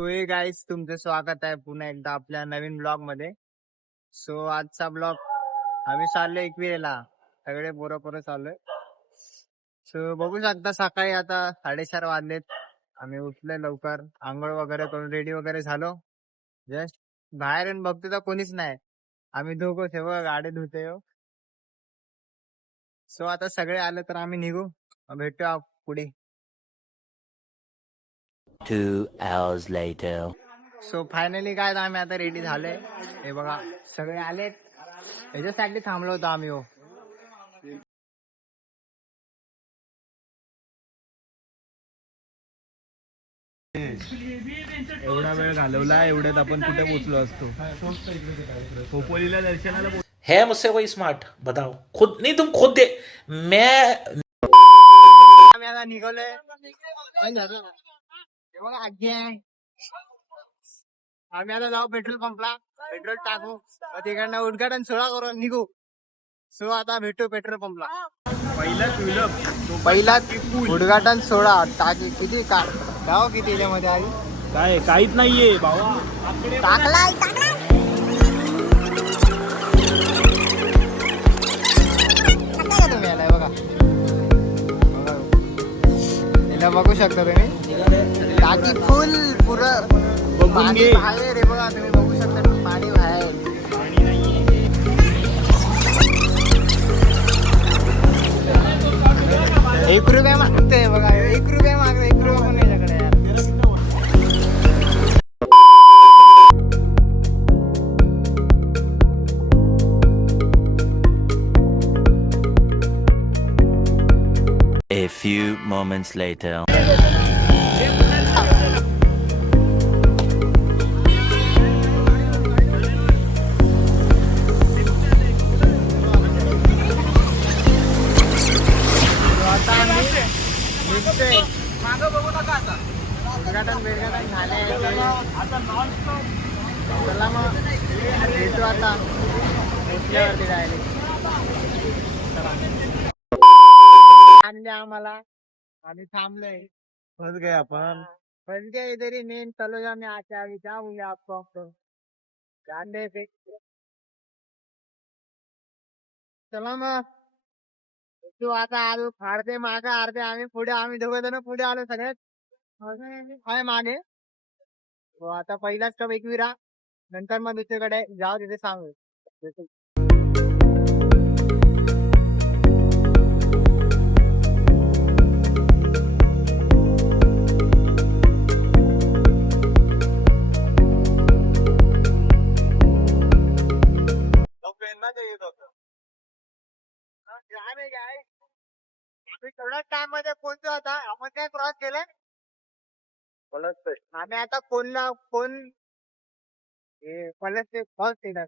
So hey guys तुमचं स्वागत आहे पुन्हा एकदा आपल्या नवीन ब्लॉगमध्ये. सो आजचा ब्लॉग आम्ही चाललोय एकविरेला सगळे बरोबर चाललोय. सो बघू शकता सकाळी आता साडेचार वाजलेत. आम्ही उठलोय लवकर. आंघोळ वगैरे करून रेडी वगैरे झालो. जस्ट बाहेर येऊन बघतो तर कोणीच नाही. आम्ही दोघं ठेव गाडी धुते हो. सो आता सगळे आले तर आम्ही निघू. भेटूया पुढे. Two hours later. So finally काय तर आम्ही आता रेडी झालोय. हे बघा सगळे आलेत. याच्यासाठी थांबलो होतो आम्ही हो. एवढा वेळ घालवला एवढ्यात आपण कुठे पोहोचलो असतो? खोपोलीला दर्शनाला है मुझसे कोई स्मार्ट बताओ खुद नहीं तुम खुद दे. मैं आम्ही आता निघालोय. बघा आजी आहे. आम्ही आता जाऊ पेट्रोल पंपला. पेट्रोल टाकू. मग तिकडनं उद्घाटन सोळा करून निघू. सो आता भेटू पेट्रोल पंपला. पहिलाच विलंब तो पहिला उद्घाटन सोळा टाकी किती का गाव किती याच्यामध्ये आई? काय काहीच नाहीये भावा. टाकलाय टाकलाय तुम्ही हे बघा. बघू शकता तुम्ही. टाकी फुल पुरं. बघून पाणी घे. बाहेर आहे बघा तुम्ही बघू शकता पाणी बाहेर. एक रुपया मागतोय बघा एक रुपया मागतो एक रुपया पण याच्याकडे यार A few moments later. निघतोय उद्घाटन बिरघाटन झालंय. चला मग भेटू आता. पोचल्यावरती जायला आणले आम्हाला. आम्ही थांबलोय. बस गए आपण. फंस गए इधर ही मेन तलोजा में आके अभी जाऊंगे आपको जानने से चला मग. तू आता आज फाडते मागे अर्धे आम्ही पुढे आम्ही दोघे जण पुढे आलो सगळ्यात आहे मागे. हो आता पहिलाच कप एकविरा. नंतर मग दुसरीकडे. जाऊ तिथे सांगू. थोड्याच टाइममध्ये पोहोचतो आता आपण काय क्रॉस केलंय आम्ही आता कोणला कोण? हे पलस ते फॉल्स केलं.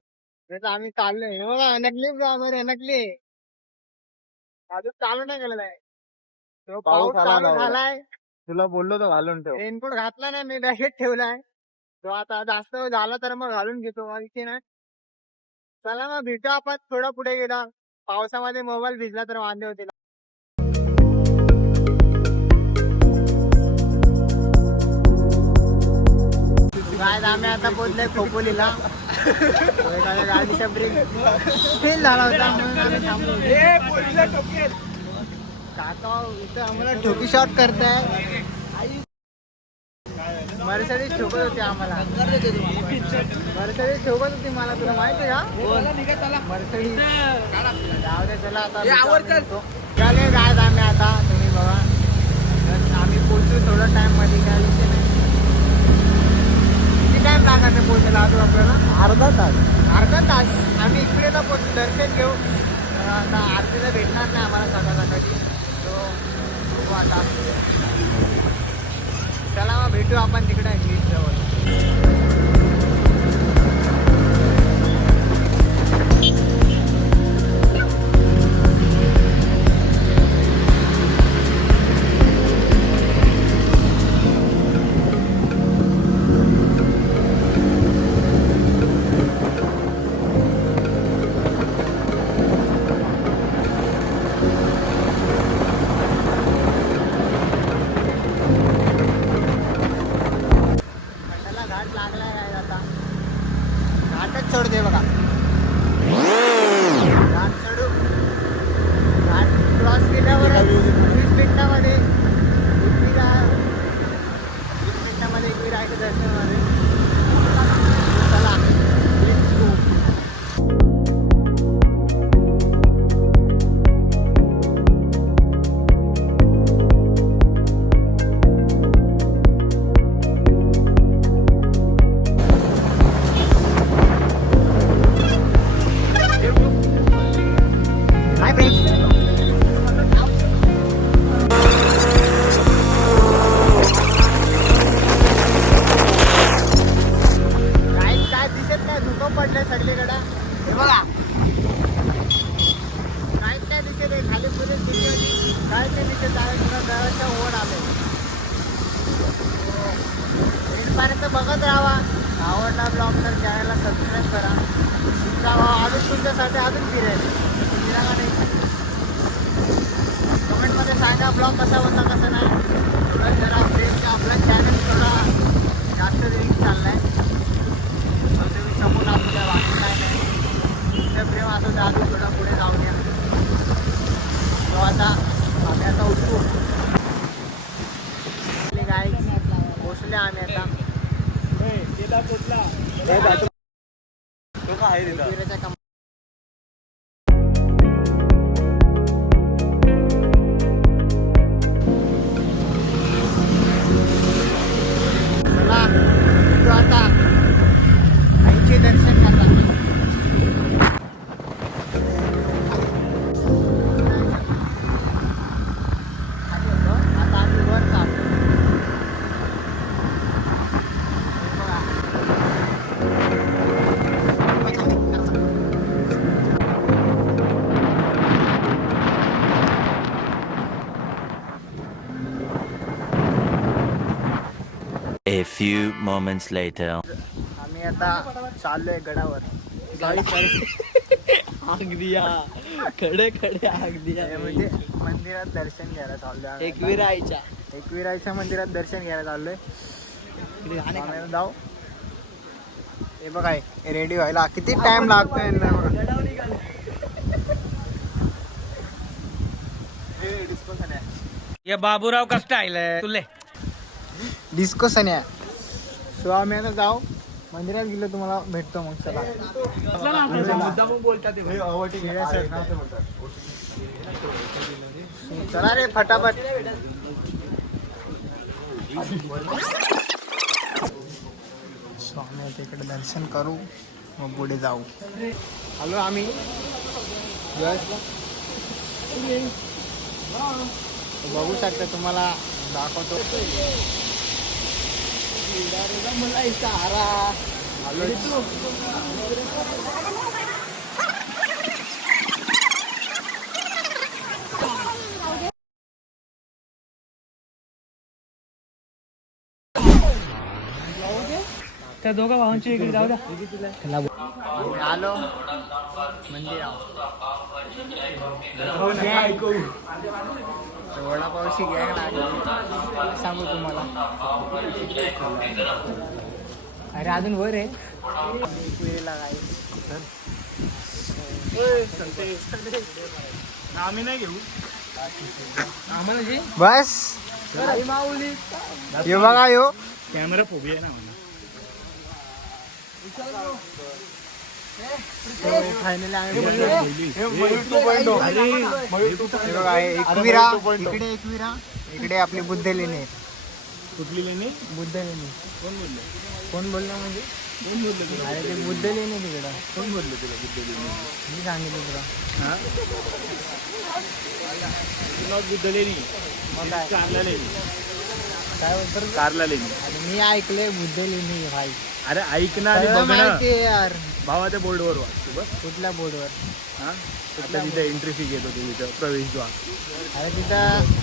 त्याचं आम्ही चाललोय. हे बघा नकली आम्हाला नकली. अजून चालू नाही केलेला आहे. तो पाऊस चालू. झालाय. तुला बोललो तर घालून ठेव. रेनकोट घातला नाही मी बॅगेत ठेवलाय. तो आता जास्त झाला तर मग घालून घेतो माहिती नाही चला मग भेटू आपण थोडं पुढे गेला पावसामध्ये मोबाईल भिजला तर वांदे होतील. काय आम्ही आता पोहोचलोय खोपोलीला. गाडीचा ब्रेक फेल झाला होता म्हणून आम्ही थांबलो काका इथं आम्हाला ठोकी शॉट करताय. मर्सडीज ठोकत होती आम्हाला. मर्सडीज ठोकत होती मला तुला माहिती आहे का? मर्सडीज जाऊ दे चला आता चालेल काय आम्ही आता तुम्ही बघा तर आम्ही पोहोचू थोडा टाइममध्ये काय विषय नाही किती टाइम लागायचं पोहोचायला अजून आपल्याला अर्धा तास. अर्धा तास. आम्ही इकडे ना पण दर्शन घेऊ. आता आरतीला भेटणार नाही आम्हाला सकाळ सकाळी तो बघू आता. चला मग भेटू आपण तिकडे घाट लागलाय आता. घाटच सोड दे बघा. पडले नाही सगळीकडं. हे बघा. काहीच नाही दिसत आहे. खाली पुरे स्थिती होती काहीच नाही दिसत. आहे तुला गळाच्या ओढ आले. इथपर्यंत बघत राहा. आवडला ब्लॉग तर चॅनलला सबस्क्राईब करा. तुमचा भाव अजून तुमच्यासाठी अजून फिरेल. फिरा का नाही? कमेंटमध्ये सांगा ब्लॉग कसा होता कसा नाही. Few moments later. आम्ही आता चाललोय गडावर. आग दिया खडे खडे आग दिया म्हणजे मंदिरात दर्शन घ्यायला चाललोय. एकविरायच्या एकविरायच्या मंदिरात दर्शन घ्यायला चाललोय. आम्ही जाऊ. हे बघा रेडी व्हायला. किती टाइम लागतोय यांना. बघा. ये बाबूराव का स्टाईल आहे तुले डिस्को सन्या. सो आम्ही आता जाऊ. मंदिरात गेलो तुम्हाला भेटतो मग चला. चला रे फटाफट. स्वामी तिकडे दर्शन करू मग पुढे जाऊ. हॅलो आम्ही. बघू शकता तुम्हाला दाखवतो. dari lama lain ke itu. त्या दोघा भावांची इकडे जाऊ द्या. आलो. वडापावशी काय सांगू तुम्हाला. अरे अजून वर आहे. आम्ही नाही घेऊ आम्हाला जे बस. यो बघा यो. कॅमेरा फोबिया आहे ना एकविरा इकडे एकविरा इकडे आपली बुद्ध लेणी कुठली लेणी बुद्ध लेणी कोण बोलले? कोण बोलला म्हणजे? कोण बोलले तुला? अरे ते बुद्ध लेणी तिकडं कोण बोलले तुला बुद्ध लेणी मी सांगितलं तुला. हा? तुला बुद्ध लेणी काय? कारला लेणी काय बोलतो कारला लेणी मी ऐकलंय बुद्ध लेणी भाई. अरे ऐकणं आणि सगळं बघणं माहिती आहे यार. भावाच्या बोर्डवर वाच तू बस. कुठल्या बोर्डवर? हा? आता तिथे एंट्री फी घेत होती तिथं प्रवेशद्वार अरे तिथं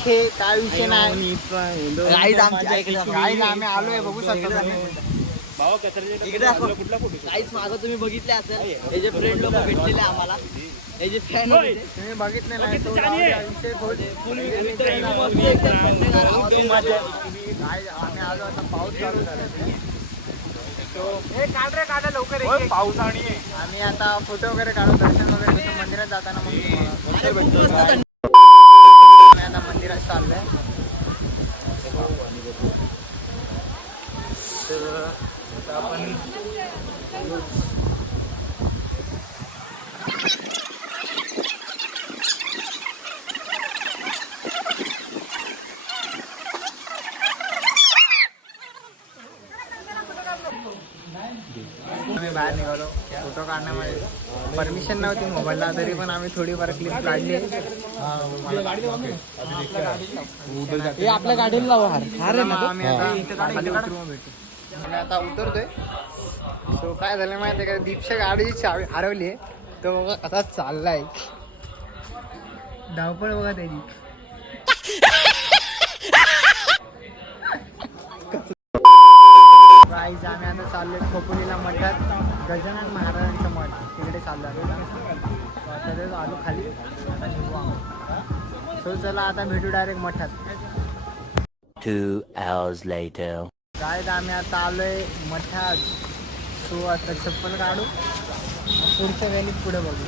हे काय विषय नाही. आम्ही आलोय बघू शकता कुठला फोटो काहीच मागं तुम्ही बघितले असेल. हे जे फ्रेंड लोक भेटलेले आम्हाला. हे जे फॅन. होते तुम्ही बघितले आम्ही आलो आता पाऊस चालू झाला पाऊस आणि आम्ही आता फोटो वगैरे काढू दर्शन वगैरे मंदिरात जाताना मग आता मंदिरात चाललोय. तर आता आपण आम्ही बाहेर निघालो. फोटो काढण्यामध्ये परमिशन नव्हती मोबाईलला तरी पण आम्ही थोडीफार क्लिप काढली. आपल्या गाडीला लावा हार. आम्ही आता भेटू आणि आता उतरतोय. तो काय झालं माहिती आहे का दीपच्या गाडीची चावी हरवली आहे. तो बघा कसा चाललाय. धावपळ बघा त्याची. गाईज आम्ही आता चाललोय खोपोलीला मठात. गजानन महाराजांचं मठ. तिकडे चाललो आहे आता आलो खाली. आता निघू आम्ही. सो चला आता भेटू डायरेक्ट मठात. टू आवर्स लेटर काय आम्ही आता आलोय मठात सो आता चप्पल काढू. पुढच्या वेळी पुढे बघू.